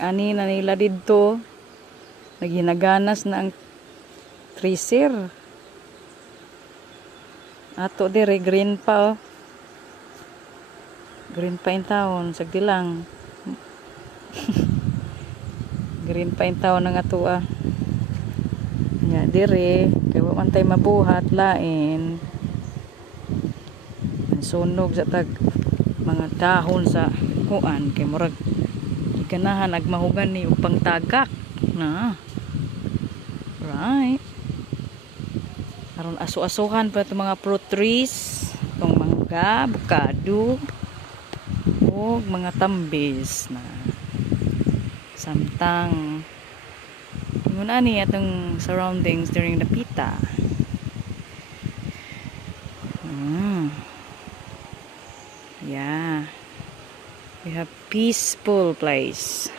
ani na nila dito. Naghinaganas na ang tracer. Ato dire green pa oh. Green pa in taon, sagdi lang. Green pa in taon ng ato ah. Nya dire, kay wa man tay mabuhat lain. Sunog sa tag mga dahon sa kuan kay murag ganahan agmahugan ni upang tagak na. Right. Aron aso-asuhan pa itong mga fruit trees, itong mangga, avocado, o mga tambis na samtang muna ni atong surroundings during the pita. Yeah. We have peaceful place.